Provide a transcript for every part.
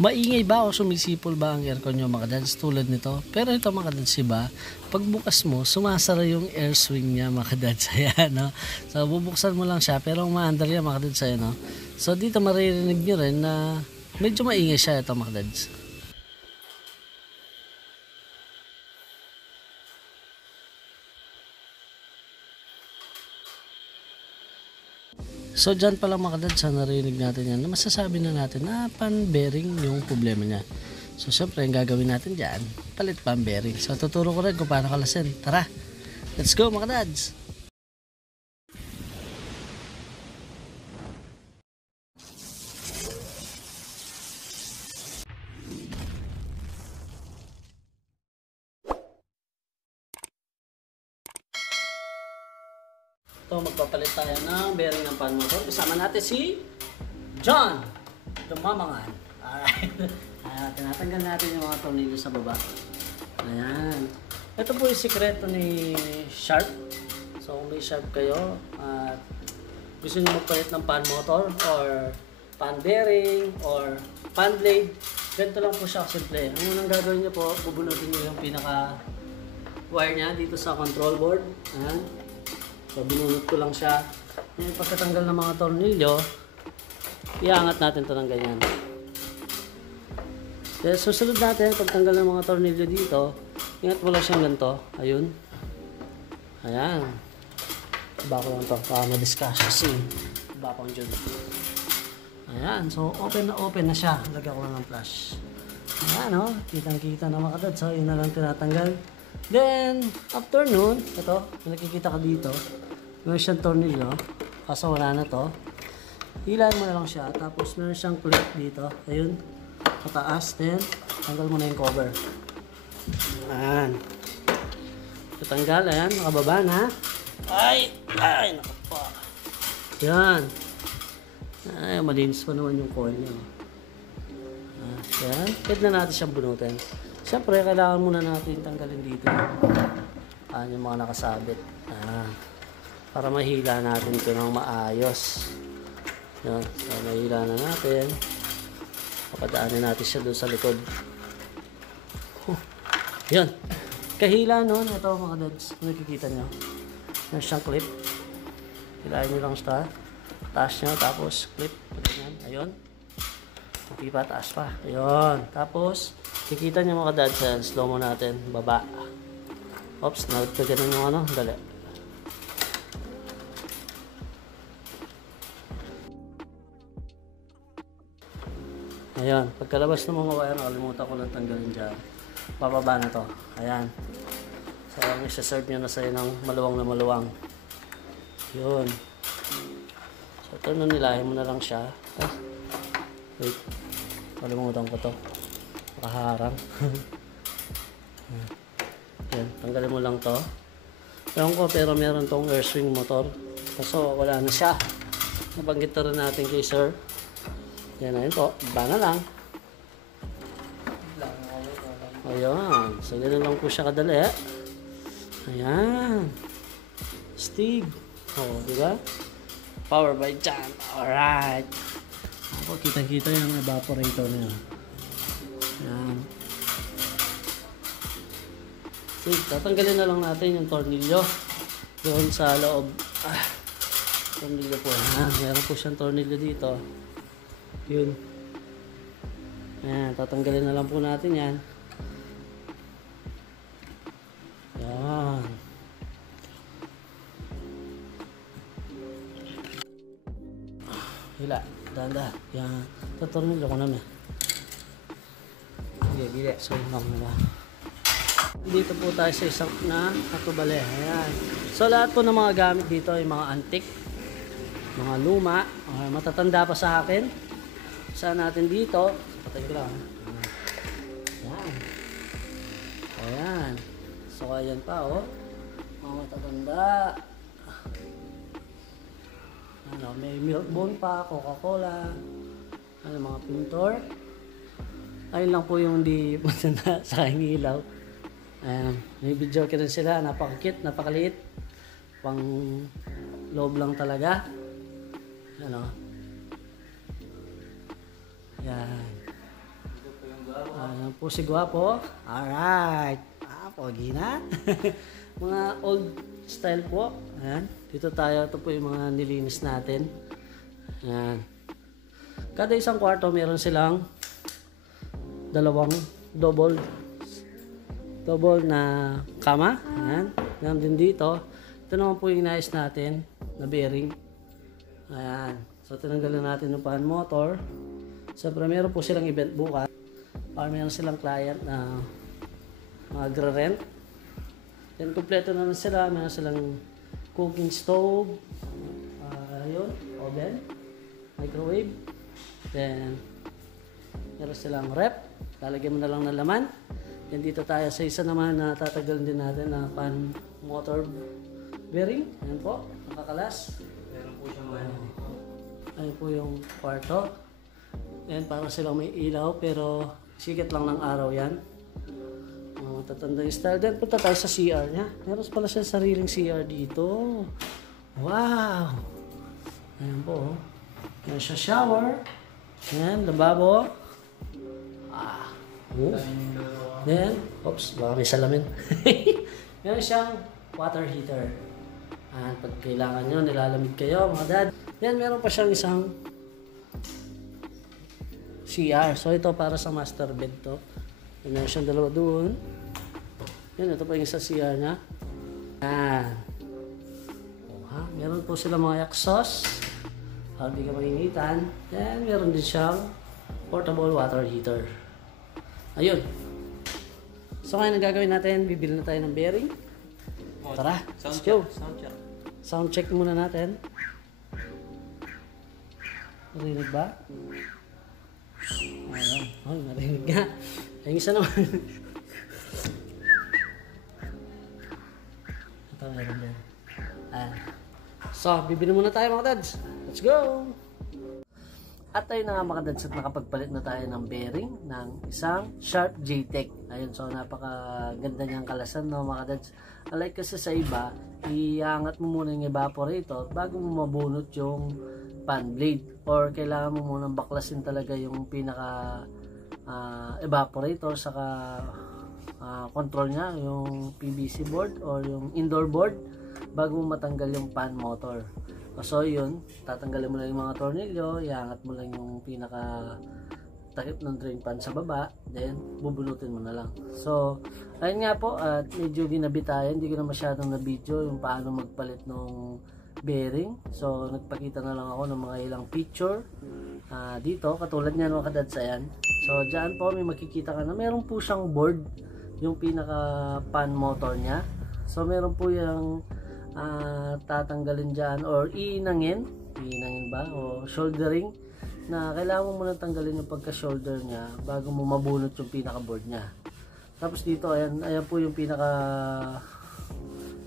Maingay ba o sumisipol ba ang aircon nyo mga dads tulad nito? Pero ito mga dads iba, pagbukas mo, sumasara yung air swing niya mga dads. Ayan, no? So bubuksan mo lang siya pero umaandar yan mga dads. Ayan, no? So dito maririnig nyo rin na medyo maingay siya ito mga dads. So dyan pala mga dads, narinig natin yan na masasabi na natin na pan bearing yung problema niya. So syempre ang gagawin natin dyan, palit pan bearing. So tuturo ko rin kung paano kalasin. Tara, let's go mga dads! Ito, magpapalit tayo ng bearing ng pan motor. Kasama natin si John Dumamangan. Alright. Tinatanggal natin yung mga tornilyo sa baba. Ayan. Ito po yung sikreto ni Sharp. So kung may Sharp kayo at gusto nyo magpalit ng pan motor or pan bearing or pan blade, ganito lang po siya simple. Ang unang gagawin nyo po, bubunutin nyo yung pinaka wire nya dito sa control board. Ayan. So binunot ko lang siya. Yung pagkatanggal ng mga tornilyo, iangat natin ito ng ganyan. Then susunod natin, pagtanggal ng mga tornilyo dito, ingat mo lang siyang ganito. Ayun. Ayan. Iba ko lang ito para ma-discuss kasi iba pang dyan. Ayan. So open na siya. Lagyan ko lang ng flash. Ayan o. Kitang-kita na mga kadad. So yun na lang tinatanggal. Then after nun, ito, nakikita ka dito, meron siyang tornilyo. Kaso wala na to. Hilahin mo na lang siya. Tapos meron siyang clip dito. Ayun. Pataas. Then tanggal mo na yung cover. Ayan. Tanggal. Ayan. Nakababa na. Ay! Nakapa. Ayan. Ay, malinis pa naman yung coil niya. Ayan. Pwede na natin siyang bunutin. Siyempre, kailangan muna natin tanggalin dito. Ayan yung mga nakasabit. Ayan. Para mahila natin ito ng maayos. Ayan. So, mahila na natin. Papadaanin natin siya doon sa likod. Ayan. Kahila nun. Ito mga dads. Kung nakikita nyo. Meron siyang clip. Hilahin nyo lang siya. Taas nyo. Tapos clip. Ayun. Hindi pa. Taas pa. Ayun. Tapos kikita nyo mga dads. Slow mo natin. Baba. Oops. Nagkaganon yung ano. Dali. Ayan. Pagkalabas ng mga wire, nakalimutan ko lang tanggalin dyan. Bababa na to. Ayan. So, ang isa-serve nyo na sa'yo ng maluwang na maluwang. Yun. So, ito na nilahin mo na lang siya. Wait. Kalimutan ko to. Nakaharang. Yan. Tanggalin mo lang to. Ewan ko, pero meron tong air swing motor. Kaso, wala na siya. Nabanggit na rin natin kay sir. Yan na yun po. Iba na lang. Ayan. So, ganun lang po siya kadali. Ayan. Stig. O, diba? Power by John. Alright. Ako, kitang-kita yung evaporator niya. Ayan. So, tatanggalin na lang natin yung tornilyo. Doon sa loob. Tornilyo po. Meron po siyang tornilyo dito. Yun. Ayan. Tatanggalin na lang po natin yan. Yan. Hila. Danda. Yan. Tatornilyo ko naman. Gila. So, lang nila. Dito po tayo sa isang na katubale. Ayan. So, lahat po ng mga gamit dito ay mga antique. Mga luma. Matatanda pa sa akin. Saan natin dito? Patay ko lang. Ayan. Ayan. So, ayan pa, oh. Mga matatanda. Ano, may milk bone pa, Coca-Cola. Ano, mga pintor. Ayun lang po yung di matanda sa aking ilaw. Ayan. May video rin sila. Napaka-cute, napakaliit. Pang loob lang talaga. Ano. Yan. Ayan po si Guwapo. Alright. Pogi na. Mga old style po. Ayan. Dito tayo. Ito po yung mga nilinis natin. Ayan. Kada isang kwarto meron silang dalawang double na kama. Ayan. Meron din dito. Ito naman po yung inayos natin na bearing. Ayan. So tinanggalan natin yung fan motor. Siyempre meron po silang event bukas. Or meron silang client na magre-rent. Then kompleto naman sila. Meron silang cooking stove. Yun. Oven. Microwave. Then meron silang rep. Lalagyan mo na lang ng laman. Then dito tayo sa isa naman na tatagalin din natin na fan motor bearing. Ayan po. Nakakalas. Meron po siyang ano. Ayan po yung kwarto. Ayan, para silang may ilaw pero sikat lang ng araw yan. Matatanda yung style. Then punta tayo sa CR niya. Meron pala siya sariling CR dito. Wow! Ayan po. Ayan siya shower. Ayan, lababo. Then, oops, baka may salamin. Meron siyang water heater. Ayan, pag kailangan nyo, nilalamig kayo mga dad. Then, meron pa siyang isang CR. So, ito para sa master bed to. Meron siyang dalawa doon. Yan, ito pa yung isa CR niya. Ayan. Meron po sila mga exhaust. Para di ka mainitan. Then, meron din siyang portable water heater. Ayun. So, ngayon ang gagawin natin, bibili na tayo ng bearing. Tara, let's go. Sound check muna natin. Narinig ba? Ayan. Oh, narinig nga. Ayun isa naman. Ito, meron din. Ayan. So, bibili muna tayo mga dads. Let's go! At ayun na nga mga dads at nakapagpalit na tayo ng bearing ng isang Sharp J-Tech. Ayun, so napakaganda niyang kalasan, no mga dads. Unlike kasi sa iba, iangat mo muna yung evaporator bago mo mabunot yung fan blade. Or kailangan mo munang baklasin talaga yung pinaka evaporator saka control niya, yung PVC board or yung indoor board bago mo matanggal yung fan motor. So yun, tatanggalin mo lang yung mga tornilyo, iangat mo lang yung pinaka takip ng drain pan sa baba, then bubunutin mo na lang. So ayun nga po, at medyo ginabitayan, hindi ko na masyadong na video yung paano magpalit ng bearing. So nagpakita na lang ako ng mga ilang picture dito, katulad niyan mga kadads. Ayan. So dyan po may makikita ka na meron po siyang board, yung pinaka pan motor niya. So meron po yung tatanggalin dyan or iinangin ba o shouldering, na kailangan mo muna tanggalin yung pagka shoulder niya bago mo mabunot yung pinaka board niya. Tapos dito ayan po yung pinaka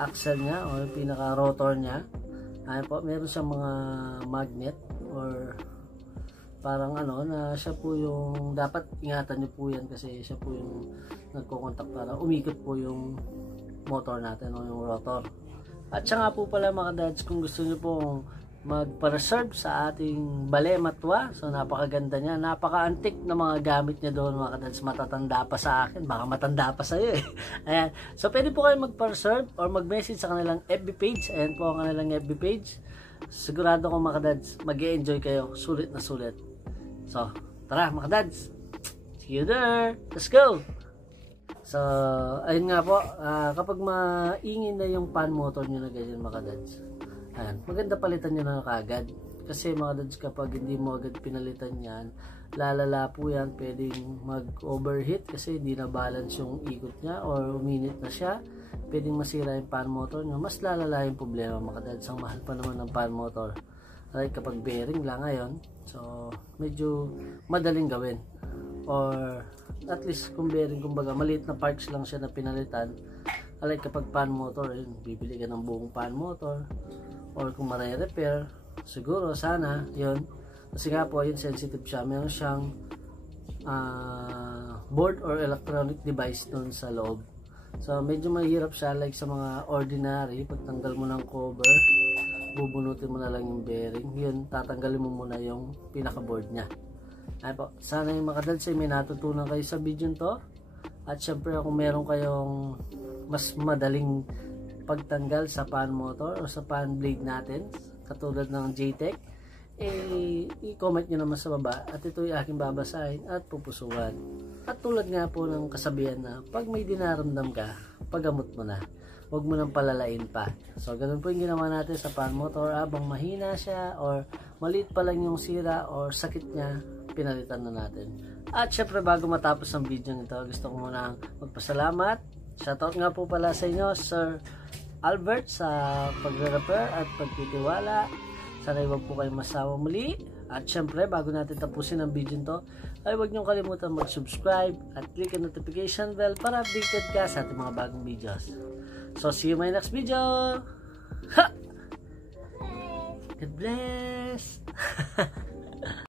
axle niya o yung pinaka rotor niya. Ayan po, meron siyang mga magnet or parang ano na siya po yung dapat ingatan niyo po yan kasi siya po yung nagko-contact para umikot po yung motor natin o yung rotor. At siya nga po pala mga dads, kung gusto nyo pong magpa-reserve sa ating Balé Matwa, so napakaganda niya, napaka-antik na mga gamit niya doon mga dads, matatanda pa sa akin, baka matanda pa sa'yo eh. Ayan. So pwede po kayo magpa-reserve or mag-message sa kanilang FB page. Ayan po ang kanilang FB page. Sigurado ko mga dads, mag-e-enjoy kayo, sulit na sulit. So tara mga dads, see you there, let's go! So, ayun nga po, kapag maingin na yung fan motor nyo na ganyan mga dads, ayan, maganda palitan nyo na kagad. Kasi mga dads, kapag hindi mo agad pinalitan yan, lalala po yan, pwedeng mag-overheat kasi hindi na balance yung ikot niya or uminit na siya. Pwedeng masira yung fan motor nyo, mas lalala yung problema mga dads. Ang mahal pa naman ng fan motor. Like kapag bearing lang ngayon, so medyo madaling gawin. Or at least kung bearing, kumbaga maliit na parts lang siya na pinalitan. Like kapag fan motor, yun, bibili ka ng buong fan motor. Or kung mare-repair, siguro sana yun, kasi nga po yun sensitive siya, meron siyang board or electronic device dun sa loob. So medyo mahirap siya, like sa mga ordinary, pagtanggal mo ng cover, bubunutin mo na lang yung bearing, yun tatanggalin mo muna yung pinaka board nya. Ay po, sana yung mga dads ay may natutunan kayo sa video to. At syempre kung meron kayong mas madaling pagtanggal sa pan motor o sa pan blade natin, katulad ng JTech, i-comment nyo naman sa baba at ito yung aking babasahin at pupusuan. At tulad nga po ng kasabihan na pag may dinaramdam ka, paggamot mo na. Huwag mo nang palalain pa. So, ganun po yung ginawa natin sa pan motor. Habang mahina siya or maliit pa lang yung sira or sakit niya, pinalitan na natin. At syempre bago matapos ang video nito, gusto ko muna magpasalamat. Shoutout nga po pala sa inyo, Sir Albert, sa pagre-repair at pagtitiwala. Sana huwag po kayong masawa muli. At syempre, bago natin tapusin ang video nito, ay huwag niyong kalimutan mag-subscribe at click ang notification bell para updated ka sa ating mga bagong videos. So, see you in my next video! Ha! God bless!